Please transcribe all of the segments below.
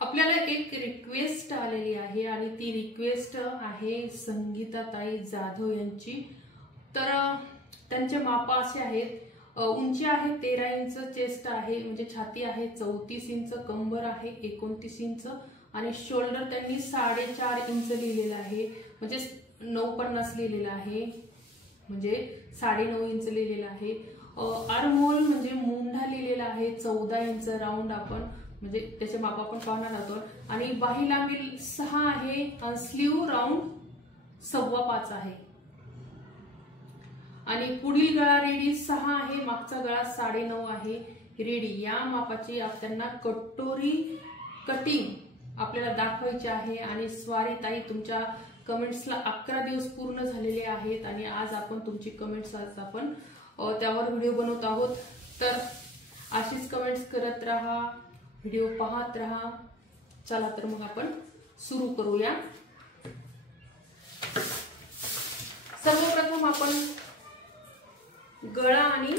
आपल्याला एक रिक्वेस्ट आलेली आहे आणि ती रिक्वेस्ट आहे संगीताताई जाधव यांची। तर त्यांचे माप असे आहेत, उंची आहे 13 इंच, चेस्ट आहे म्हणजे छाती आहे 34 इंच, कंबर आहे 29 इंच आणि शोल्डर त्यांनी 4.5 इंच लिहिलेला आहे, म्हणजे 9.50 लिहिलेला आहे, म्हणजे 9.5 इंच लिहिलेला आहे। आर्महोल म्हणजे मुंढा लिहिलेला आहे 14 इंच राऊंड, आपण म्हणजे त्याचे माप आपण पाहणार आहोत। आणि बाही लांबी 6 आहे आणि स्लीव राऊंड 5.25 आहे आणि पुढील गळा रेडी 6 आहे, मागचा गळा 9.5 आहे रेडी। या मापाची आपल्याला कटोरी कटिंग आपल्याला दाखवायची आहे आणि स्वारी ताई तुमच्या कमेंट्सला 11 दिवस पूर्ण झालेले आहेत आणि आज आपण तुमची कमेंट्स आज आपण त्यावर व्हिडिओ बनवत आहोत। तर अशीच कमेंट्स करत राहा, व्हिडिओ पाहत राहा। चला तर मग आपण सुरू करूया। सर्वप्रथम आपण गळा आणि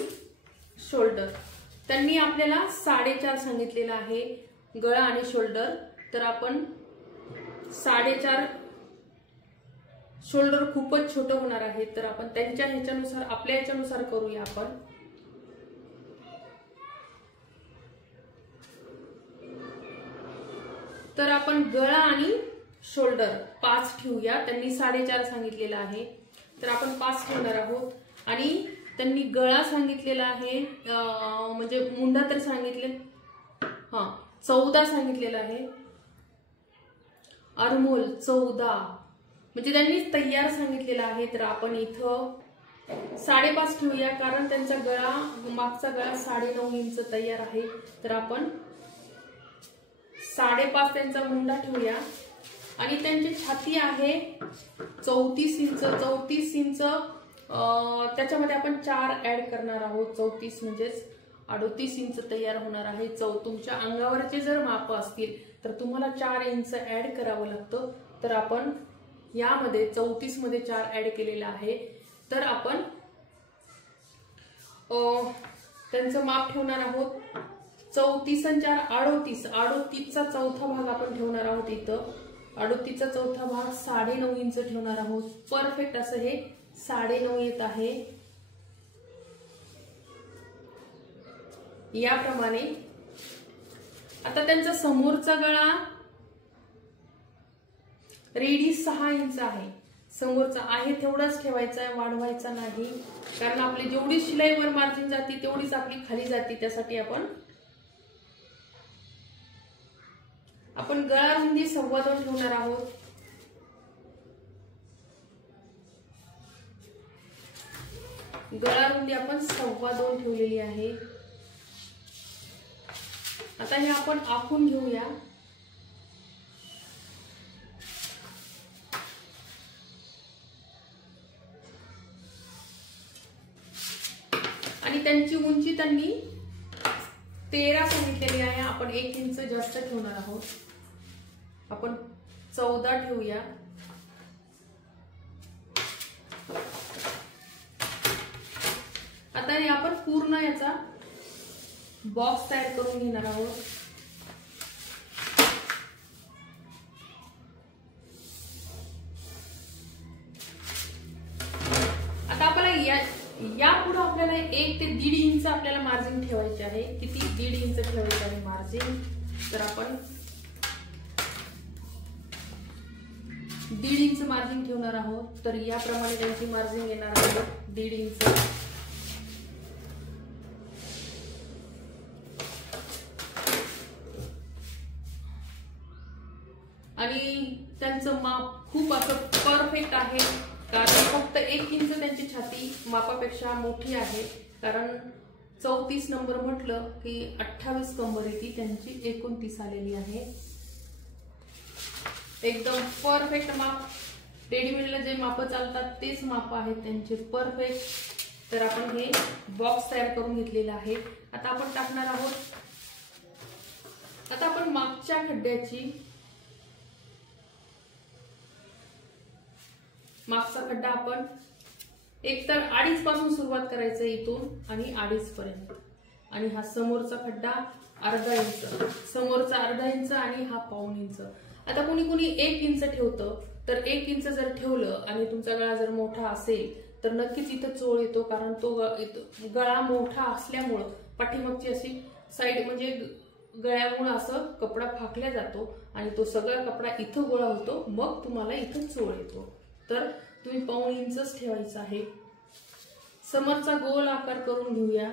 शोल्डर, त्यांनी आपल्याला 4.5 सांगितलेला आहे गळा आणि शोल्डर, तर आपण 4.5, शोल्डर खूपच छोटं होणार आहे तर आपण त्यांच्या ह्याच्यानुसार आपल्या ह्याच्यानुसार करूया आपण। तर आपण गळा आणि शोल्डर 5 ठेवूया, त्यांनी 4.5 सांगितलेला आहे तर आपण 5 ठेवणार आहोत। आणि त्यांनी गळा सांगितलेला आहे म्हणजे मुंडा तर सांगितले 14 सांगितलेला आहे, आर्महोल 14 म्हणजे त्यांनी तयार सांगितलेला आहे, तर आपण इथं 5.5 ठेवूया कारण त्यांचा गळा मागचा गळा 9.5 इंच तयार आहे, तर आपण 5.5 त्यांचा मुंडा ठेवूया। आणि त्यांची छाती आहे 34 इंच, 34 इंच त्याच्यामध्ये आपण 4 ऍड करणार आहोत, 34 म्हणजेच 38 इंच तयार होणार आहे। तुमच्या अंगावरचे जर माप असतील तर तुम्हाला 4 इंच ऍड करावं लागतं, तर आपण यामध्ये 34 मध्ये 4 ऍड केलेला आहे, तर आपण त्यांचं माप ठेवणार आहोत 34 आणि 4 38, 38चा चौथा भाग आपण ठेवणार आहोत। इथं 38चा चौथा भाग 9.5 इंच ठेवणार आहोत, परफेक्ट असं हे 9.5 येत आहे। याप्रमाणे आता त्यांचा समोरचा गळा रेडी 6 इंच आहे, समोरचा आहे तेवढाच ठेवायचा आहे, वाढवायचा नाही, कारण आपली जेवढी शिलाईवर मार्जिन जाते तेवढीच आपली खाली जाते, त्यासाठी आपण गळा रुंदी 2.25 ठेवणार आहोत। गळा रुंदी आपण 2.25 ठेवलेली आहे। आता हे आपण आखून घेऊया। आणि त्यांची उंची त्यांनी 13 सांगितलेली आहे, आपण 1 इंच जास्त ठेवणार आहोत, आपण 14 ठेवूया। आता हे आपण पूर्ण याचा बॉक्स तयार करून घेणार आहोत। आता आपल्याला यापुढे आपल्याला 1 ते 1.5 इंच आपल्याला मार्जिन ठेवायचे आहे, किती 1.5 इंच ठेवायचे आहे मार्जिन, तर आपण 1.5 इंच मार्जिन ठेवणार आहोत। तर याप्रमाणे त्यांची मार्जिन येणार आहे 1.5 इंच। आणि त्यांचं माप खूप असं परफेक्ट आहे, कारण फक्त 1 इंच त्यांची छाती मापापेक्षा मोठी आहे, कारण 34 नंबर म्हटलं की 28 कंबर येते, त्यांची 29 आलेली आहे। एकदम परफेक्ट माप, रेडीमेडला जे माप चालतात तेच माप आहेत त्यांचे परफेक्ट। तर आपण हे बॉक्स तयार करून घेतलेला आहे। आता आपण टाकणार आहोत, आता आपण मागच्या खड्ड्याची मागचा खड्डा आपण एक तर 2.5 पासून सुरुवात करायचं इथून आणि 2.5 पर्यंत, आणि हा समोरचा खड्डा अर्धा इंच, समोरचा अर्धा इंच आणि हा पाऊण इंच. आता कोणी कोणी 1 इंच ठेवतं, तर 1 इंच जर ठेवलं आणि तुमचा गळा जर मोठा असेल तर नक्कीच इथं चोळ येतो, कारण तो गळा मोठा असल्यामुळं पाठीमागची अशी साईड म्हणजे गळ्यामुळे असं कपडा फाकल्या जातो आणि तो सगळा कपडा इथं गोळा होतो, मग तुम्हाला इथं चोळ येतो. तर तुम्ही पाऊण इंचच ठेवायचं आहे. समोरचा गोल आकार करून घेऊया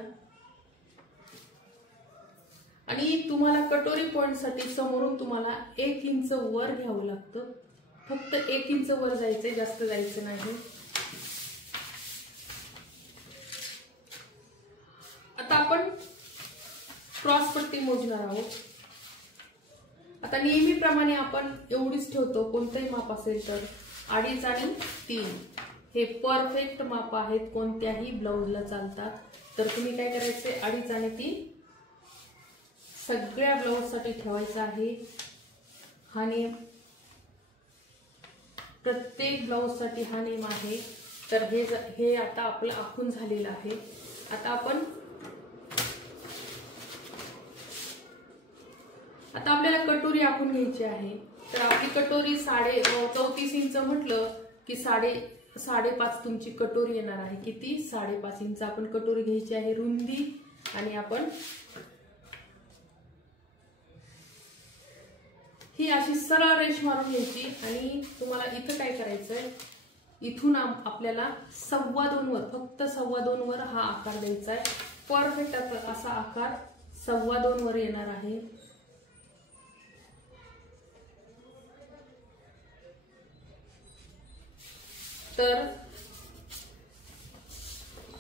आणि तुम्हाला कटोरी पॉइंट साठी समोरून तुम्हाला 1 इंच वर घ्यावं लागतं. फक्त 1 इंच वर जायचंय, जास्त जायचं नाही. आता आपण क्रॉस पट्टी मोजणार आहोत. आता नेहमीप्रमाणे आपण एवढीच ठेवतो, कोणतंही माप असेल तर 2.5 आणि 3 हे परफेक्ट माप आहेत, कोणत्याही ब्लाउजला चालतात. तर तुम्ही काय करायचे, 2.5 आणि 3 सगळ्या ब्लाउज साठी ठेवायचा आहे. हा नेम प्रत्येक ब्लाउज साठी हा नेम आहे. तर हे आता आपलं आखून झालेलं आहे. आता आपल्याला कटोरी आखून घ्यायची आहे. तर आपली कटोरी 34 इंच म्हटलं की 5.5 तुमची कटोरी येणार आहे. किती? 5.5 इंच आपण कटोरी घ्यायची आहे रुंदी. आणि आपण ही अशी सरळ रेष मारून घ्यायची. आणि तुम्हाला इथं काय करायचंय, इथून आपल्याला 2.25 वर, फक्त 2.25 वर हा आकार द्यायचा आहे. परफेक्ट असा आकार 2.25 वर येणार आहे. तर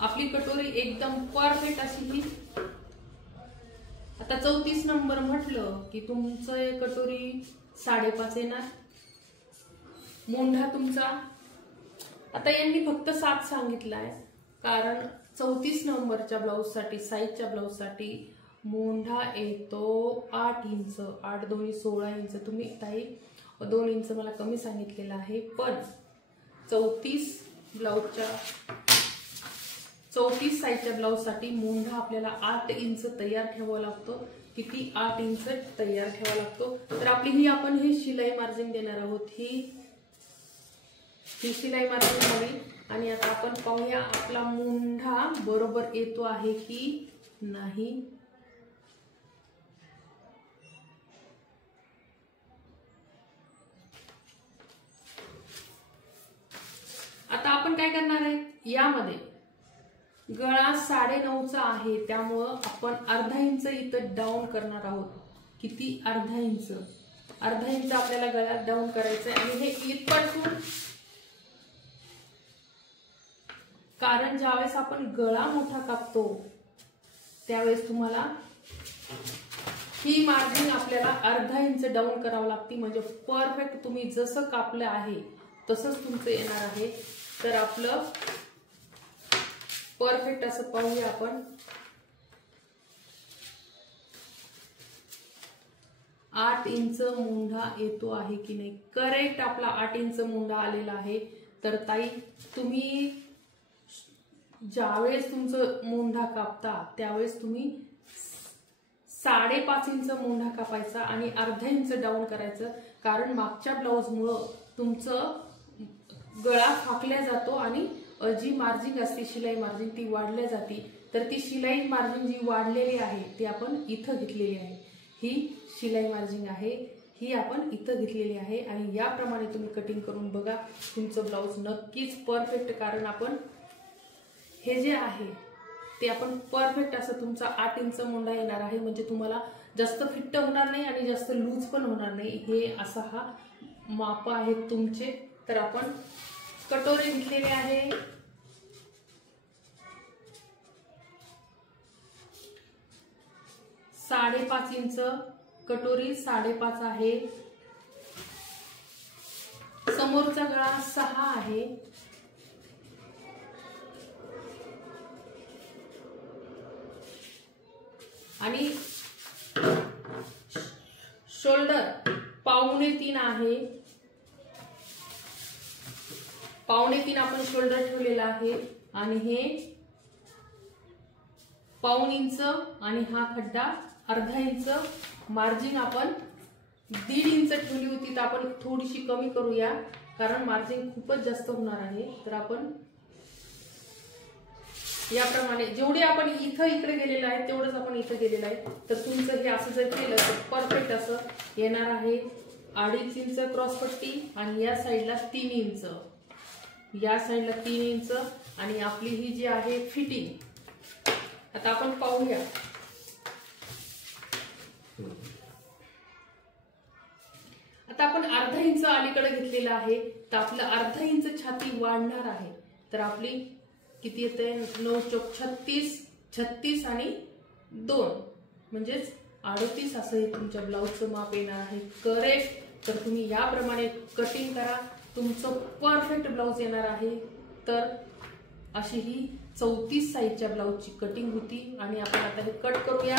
आपली कटोरी एकदम परफेक्ट अशी ही. आता 34 नंबर म्हटलं की तुमचं कटोरी 5.5 येणार. मोंढा तुमचा, आता यांनी फक्त 7 सांगितलाय, कारण 34 नंबरच्या ब्लाउज साठी, साईजच्या ब्लाउज साठी मोंढा येतो 8 इंच. 8 दोन्ही 16 इंच. तुम्ही ताई 2 इंच मला कमी सांगितलेला आहे, पण 34 साईजच्या ब्लाउज साठी मोंढा आपल्याला 8 इंच तयार ठेवावा लागतो. किती? 8 इंच तयार ठेवावा लागतो. तर आपली आपण ही शिलाई मार्जिन देणार आहोत. ही शिलाई मार्जिन हवी. आणि आता आपण पाहूया आपला मोंढा बरोबर येतो आहे की नाही. आता आपण काय करणार आहे, यामध्ये गळा 9.5चा आहे, त्यामुळं आपण अर्धा इंच इथं डाऊन करणार आहोत. किती? अर्धा इंच. अर्धा इंच आपल्याला गळ्यात डाऊन करायचंय. आणि हे इथपासून, कारण ज्यावेळेस आपण गळा मोठा कापतो त्यावेळेस तुम्हाला ही मार्जिन आपल्याला अर्धा इंच डाऊन करावं लागते. म्हणजे परफेक्ट तुम्ही जसं कापलं आहे तसंच तुमचं येणार आहे. तर आपलं परफेक्ट असं पाहूया आपण. 8 इंच मोंढा येतो आहे की नाही. करेक्ट आपला 8 इंच मोंढा आलेला आहे. तर ताई, तुम्ही ज्यावेळेस तुमचं मोंढा कापता त्यावेळेस तुम्ही 5.5 इंच मोंढा कापायचा आणि अर्धा इंच डाऊन करायचं. कारण मागच्या ब्लाउज मुळे तुमचं गळा फाकल्या जातो आणि जी मार्जिन असते, शिलाई मार्जिन, ती वाढल्या जाते. तर ती शिलाई मार्जिन जी वाढलेली आहे ती आपण इथं घेतलेली आहे. ही शिलाई मार्जिन आहे, ही आपण इथं घेतलेली आहे. आणि याप्रमाणे तुम्ही कटिंग करून बघा, तुमचं ब्लाउज नक्कीच परफेक्ट. कारण आपण हे जे आहे ते आपण परफेक्ट असं तुमचा 8 इंच मोंढा येणार आहे. म्हणजे तुम्हाला जास्त फिट्ट होणार नाही आणि जास्त लूज पण होणार नाही. हे असा हा माप आहेत तुमचे. तर आपण कटोरी घेतलेली आहे. साडेपाच इंच कटोरी 5.5 आहे. समोरचा गळा 6 आहे. आणि शोल्डर 2.25 आहे. 2.25 आपण शोल्डर ठेवलेला आहे. आणि हे पाऊण इंच आणि हा खड्डा अर्धा इंच, मार्जिन आपण 1.5 इंच ठेवली होती, तर आपण थोडीशी कमी करूया कारण मार्जिन खूपच जास्त होणार आहे। तर आपण याप्रमाणे जेवढे आपण इकडे गेलेलं आहे तेवढंच आपण इथं गेलेलं आहे। तर तुमचं हे असं जर केलं तर परफेक्ट असं येणार आहे। 2.5 इंच क्रॉस पट्टी आणि या साईडला 3 इंच, या साईडला 3 इंच आणि आपली ही जी आहे फिटिंग आता आपण पाहूया। आता आपण अर्धा इंच अलीकडे घेतलेलं आहे, तर आपलं अर्धा इंच छाती वाढणार आहे। तर आपली किती येते 9 चौक 36, 36 आणि 2 म्हणजेच 38 असं हे तुमच्या ब्लाउजचं माप येणार आहे करेक्ट। तर तुम्ही याप्रमाणे कटिंग करा, तुमचं परफेक्ट ब्लाउज येणार आहे। तर अशी ही 34 साईजच्या ब्लाउजची कटिंग होती आणि आपण आता हे कट करूया।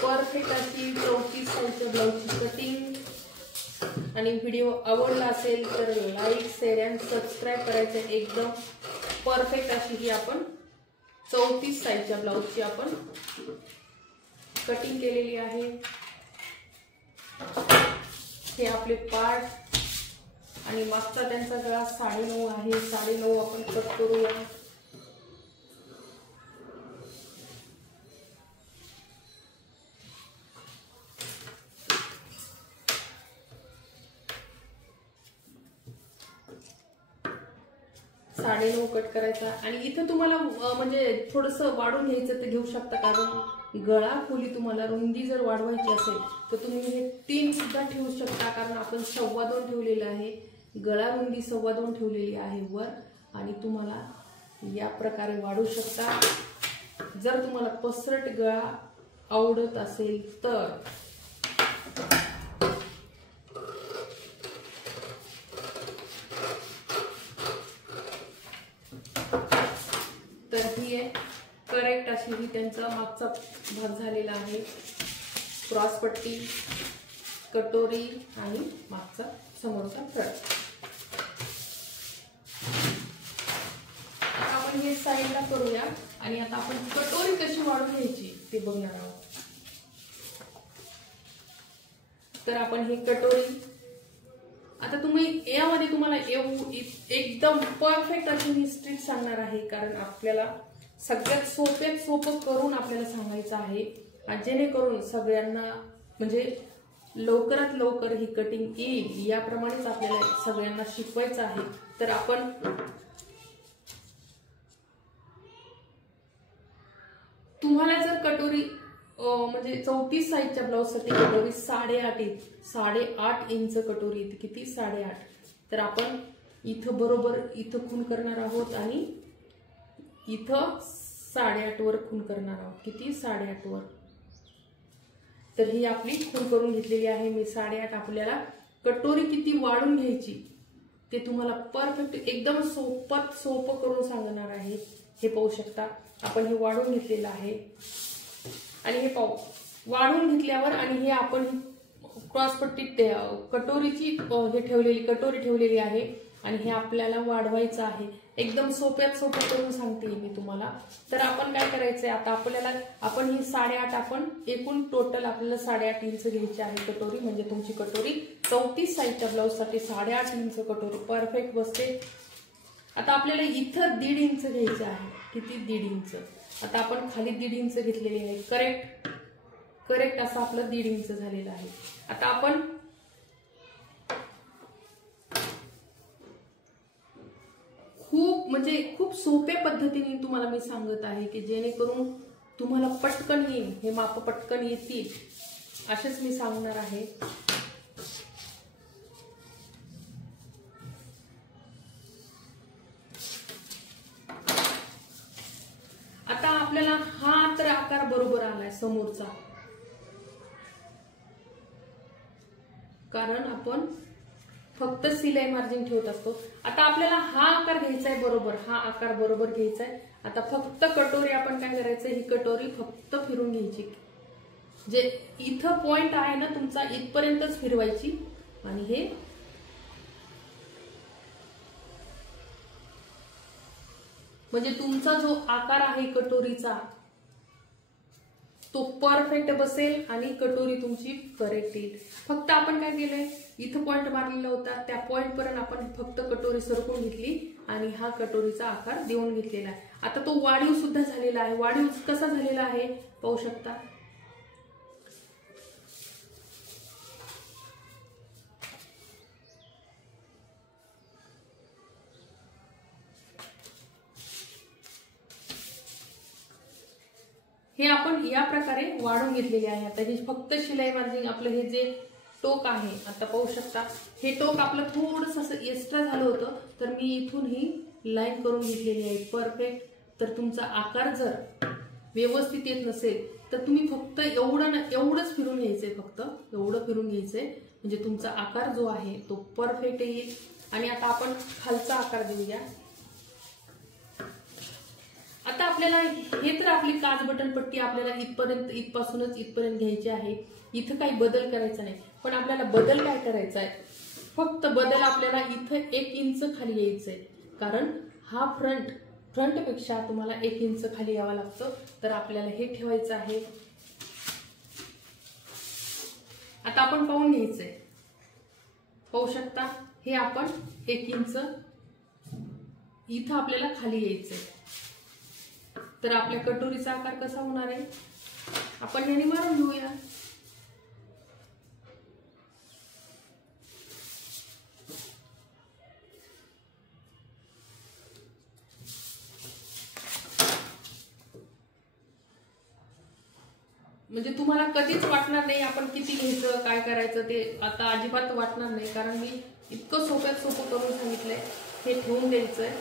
परफेक्ट अशी 34 साईजच्या ब्लाउजची कटिंग। आणि व्हिडिओ आवडला असेल तर लाईक, शेअर आणि सबस्क्राईब करायचं। एकदम परफेक्ट अशी ही आपण 34 साईजच्या ब्लाउजची आपण कटिंग केलेली आहे। हे आपले पार्ट आणि मागचा त्यांचा गळा 9.5 आहे, 9.5 आपण कट करूया। साडेनऊ कट करायचा आणि इथं तुम्हाला म्हणजे थोडंसं वाढून घ्यायचं तर घेऊ शकता, कारण गळा खोली तुम्हाला रुंदी जर वाढवायची असेल तर तुम्ही हे 3 सुद्धा ठेवू शकता, कारण आपण 2.25 ठेवलेलं आहे, गळा रुंदी 2.25 ठेवलेली आहे वर आणि तुम्हाला या प्रकारे वाढू शकता जर तुम्हाला पसरट गळा आवडत असेल तर। तर ही आहे करेक्ट अशी ही त्यांचा मागचा भाग झालेला आहे, क्रॉस पट्टी, कटोरी आणि मागचा समोरचा फ्रंट। आता आपण हे साईडला करूया आणि आता आपण कटोरी कशी वाढवून घ्यायची ते बघणार आहोत। तर आपण हे कटोरी आता तुम्ही यामध्ये तुम्हाला एकदम परफेक्ट अशी ही स्ट्रिच सांगणार आहे, कारण आपल्याला सगळ्यात सोपं करून आपल्याला सांगायचं आहे, जेणेकरून सगळ्यांना म्हणजे लवकरात लवकर ही कटिंग येईल याप्रमाणेच आपल्याला सगळ्यांना शिकवायचं आहे। तर आपण तुम्हाला जर कटोरी म्हणजे 34 साईजच्या ब्लाउज साठी कटोरी 8.5 इंच कटोरी येते, किती 8.5। तर आपण इथं बरोबर इथं खून करणार आहोत आणि इथं 8.5 वर खून करणार आहोत, किती 8.5 वर। तर ही आपली खून करून घेतलेली आहे मी 8.5। आपल्याला कटोरी किती वाढून घ्यायची ते तुम्हाला परफेक्ट एकदम सोपं करून सांगणार आहे। हे पाहू शकता आपण हे वाढून घेतलेलं आहे आणि हे पाहू वाढून घेतल्यावर आणि हे आपण क्रॉस पट्टी कटोरीची हे ठेवलेली कटोरी ठेवलेली आहे आणि हे आपल्याला वाढवायचं आहे। एकदम सोपं करून सांगते मी तुम्हाला। तर आपण काय करायचंय आता आपल्याला आपण ही 8.5 आपण एकूण टोटल आपल्याला 8.5 इंच घ्यायची आहे कटोरी, म्हणजे तुमची कटोरी 34 साईजच्या ब्लाउज साठी 8.5 इंच कटोरी परफेक्ट बसते। आता आपल्याला इथं 1.5 इंच घ्यायचं आहे, किती 1.5 इंच। आता आपण खाली 1.5 इंच घेतलेली आहे, करेक्ट असं आपलं 1.5 इंच झालेलं आहे। आता आपण खूप सोप्या पद्धतीने तुम्हाला मी सांगत आहे की जेणेकरून तुम्हाला पटकन येईल, हे माप पटकन येतील असेच मी सांगणार आहे. आता आपल्याला हा तर आकार बरोबर आलाय समोरचा, कारण आपण फक्त सिलाई मार्जिन ठेवत असतो. आता आपल्याला हा आकार घ्यायचा आहे बरोबर, हा आकार बरोबर घ्यायचा आहे. आता फक्त कटोरी आपण काय करायचं, ही कटोरी फक्त फिरून घ्यायची. जे इथं पॉइंट आहे ना तुमचा, इथपर्यंतच फिरवायची. आणि हे म्हणजे तुमचा जो आकार आहे कटोरीचा तो परफेक्ट बसेल आणि कटोरी तुमची करेक्ट येईल. फक्त आपण काय केलंय, इथं पॉइंट मारलेला होता, त्या पॉइंट पर्यंत आपण फक्त कटोरी सरकून घेतली आणि हा कटोरीचा आकार देऊन घेतलेला आहे. आता तो वाढीव सुद्धा झालेला आहे. वाढीव कसा झालेला आहे पाहू शकता. हे आपण या प्रकारे वाढून घेतलेले आहे. आता हे फक्त शिलाई मार्जिन आपलं हे जे टोक आहे, आता पाहू शकता हे टोक आपलं थोडंसं असं एक्स्ट्रा झालं होतं, तर मी इथून ही लाईन करून घेतलेली आहे परफेक्ट. तर तुमचा आकार जर व्यवस्थित येत नसेल तर तुम्ही फक्त एवढंच फिरून घ्यायचंय, फक्त एवढं फिरून घ्यायचंय म्हणजे तुमचा आकार जो आहे तो परफेक्ट येईल. आणि आता आपण खालचा आकार देऊया. आता आपल्याला हे तर आपली काच बटन पट्टी आपल्याला इथपासूनच इथपर्यंत घ्यायची आहे. इथं काही बदल करायचा नाही, पण आपल्याला बदल काय करायचा आहे, फक्त बदल आपल्याला इथं 1 इंच खाली यायचंय. कारण हा फ्रंट पेक्षा तुम्हाला 1 इंच खाली यावं लागतं. तर आपल्याला हे ठेवायचं आहे. आता आपण पाहून घ्यायचंय, पाहू शकता हे आपण 1 इंच इथं आपल्याला खाली यायचंय. तर आपल्या कटोरीचा आकार कसा होणार आहे आपण याने मारून घेऊया. म्हणजे तुम्हाला कधीच वाटणार नाही आपण किती घ्यायचं काय करायचं ते, आता अजिबात वाटणार नाही. कारण मी इतकं सोप्यात सोपं करून सांगितलंय. हे ठेवून द्यायचंय.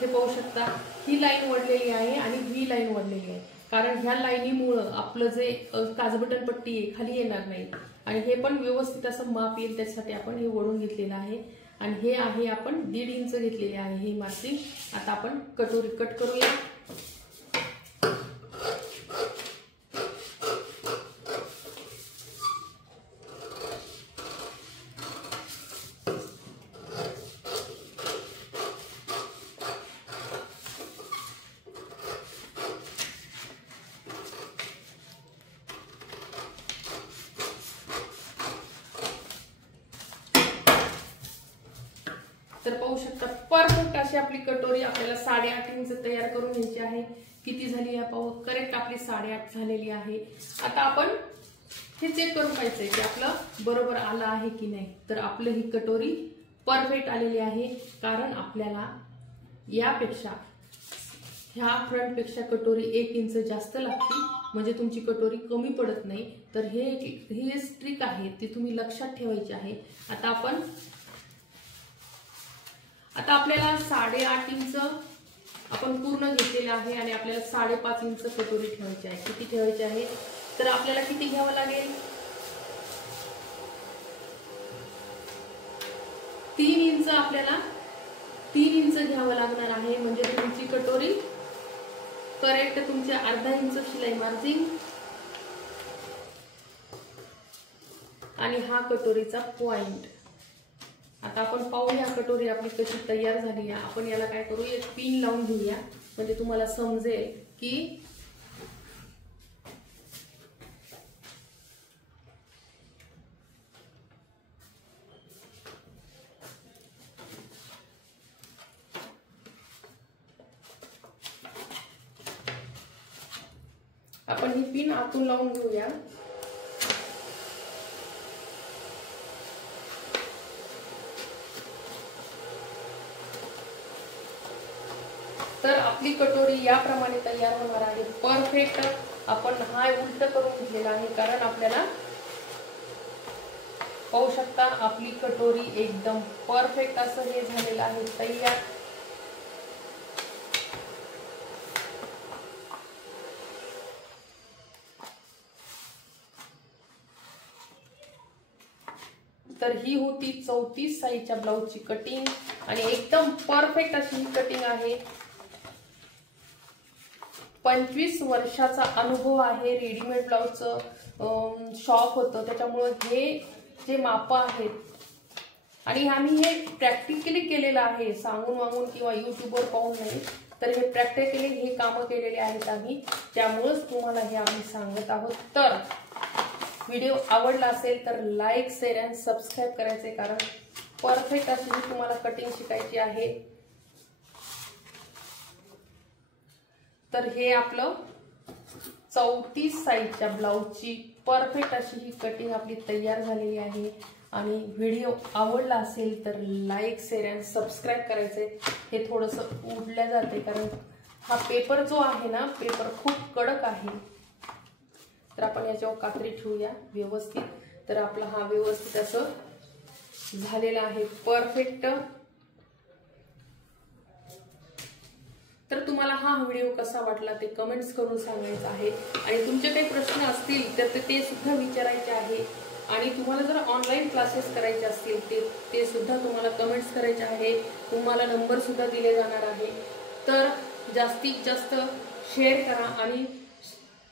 हे पाहू शकता ही लाईन वळलेली आहे आणि ही लाईन वळलेली आहे. कारण ह्या लाईनीमुळं आपलं जे काजबटन पट्टी आहे खाली येणार नाही आणि हे पण व्यवस्थित असं माप येईल त्यासाठी आपण हे वळून घेतलेलं आहे. आणि हे आहे आपण 1.5 इंच घेतलेले आहे हे मार्जिन. आता आपण कटोरी कट करूया. तर पाहू शकता परफेक्ट अशी आपली कटोरी आपल्याला 8.5 इंच तयार करून घ्यायची आहे. किती झाली आहे पाहू. करेक्ट आपली 8.5 झालेली आहे. आता आपण हे चेक करून पाहायचंय की आपलं बरोबर आलं आहे की नाही. तर आपलं ही कटोरी परफेक्ट आलेली आहे. कारण आपल्याला यापेक्षा ह्या फ्रंट पेक्षा कटोरी 1 इंच जास्त लागते म्हणजे तुमची कटोरी कमी पडत नाही. तर हे ट्रिक आहे ती तुम्ही लक्षात ठेवायची आहे. आता आपल्याला 8.5 इंच आपण पूर्ण घेतलेले आहे आणि आपल्याला 5.5 इंच कटोरी ठेवायची आहे. किती ठेवायची आहे तर आपल्याला किती घ्यावं लागेल 3 इंच. आपल्याला 3 इंच घ्यावं लागणार आहे म्हणजे तुमची कटोरी करेक्ट तुमचे 1/2 इंच शिलाई मार्जिन आणि हा कटोरीचा पॉइंट. आता आपण पाहूया कटोरी आपली कशी तयार झाली आहे. आपण याला काय करू एक पिन लावून घेऊया म्हणजे तुम्हाला समजेल की आपण ही पिन आतून लावून घेऊया. तर आपली कटोरी याप्रमाणे तयार होणार आहे परफेक्ट। आपण हा उलट करून घेतलेला आहे कारण आपल्याला पाहू शकता आपली कटोरी एकदम परफेक्ट असं हे झालेलं आहे तयार। तर ही होती 34 साईजच्या ब्लाउजची कटिंग आणि एकदम परफेक्ट अशी ही कटिंग आहे। 25 वर्षाचा अनुभव आहे, रेडीमेड ब्लाउजचं शॉप होतं त्याच्यामुळे हे जे माप आहेत आणि आम्ही हे प्रॅक्टिकली केलेलं आहे, सांगून वागून किंवा युट्यूबवर पाहून नाही, तर हे प्रॅक्टिकली हे कामं केलेले आहेत आम्ही, त्यामुळेच तुम्हाला हे आम्ही सांगत आहोत। तर व्हिडिओ आवडला असेल तर लाईक शेअर आणि सबस्क्राईब करायचे कारण परफेक्ट अशी तुम्हाला कटिंग शिकायची आहे। तर हे आपलं 34 साईजच्या ब्लाउजची परफेक्ट अशी ही कटिंग आपली तयार झालेली आहे आणि व्हिडिओ आवडला असेल तर लाईक शेअर आणि सबस्क्राईब करायचे। हे थोडंसं उडल्या जाते कारण हा पेपर जो आहे ना पेपर खूप कडक आहे, तर आपण याच्यावर कात्री ठेवूया व्यवस्थित। तर आपला हा व्यवस्थित असं झालेला आहे परफेक्ट। तर तुम्हाला हा व्हिडिओ कसा वाटला ते कमेंट्स करून सांगायचं आहे आणि तुमचे काही प्रश्न असतील तर ते सुद्धा विचारायचे आहे आणि तुम्हाला जर ऑनलाईन क्लासेस करायचे असतील ते सुद्धा तुम्हाला कमेंट्स करायचे आहे। तुम्हाला नंबर सुद्धा दिले जाणार आहे, तर जास्तीत जास्त शेअर करा आणि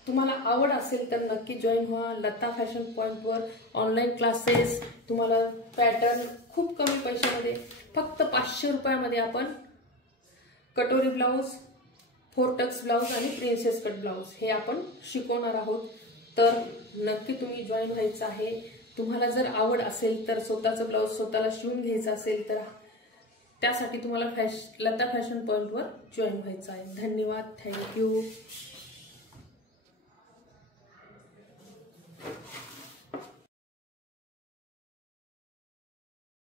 तुम्हाला आवड असेल तर नक्की जॉईन व्हा लता फॅशन पॉइंटवर। ऑनलाईन क्लासेस तुम्हाला पॅटर्न खूप कमी पैशामध्ये फक्त 500 रुपयामध्ये आपण कटोरी ब्लाउज, 4 टक्स ब्लाउज आणि प्रिन्सेस कट ब्लाउज हे आपण शिकवणार आहोत, तर नक्की तुम्ही जॉईन व्हायचं आहे। तुम्हाला जर आवड असेल तर स्वतःचं ब्लाउज स्वतःला शिवून घ्यायचं असेल तर त्यासाठी तुम्हाला लता फॅशन पॉइंटवर जॉईन व्हायचं आहे। धन्यवाद, थँक्यू।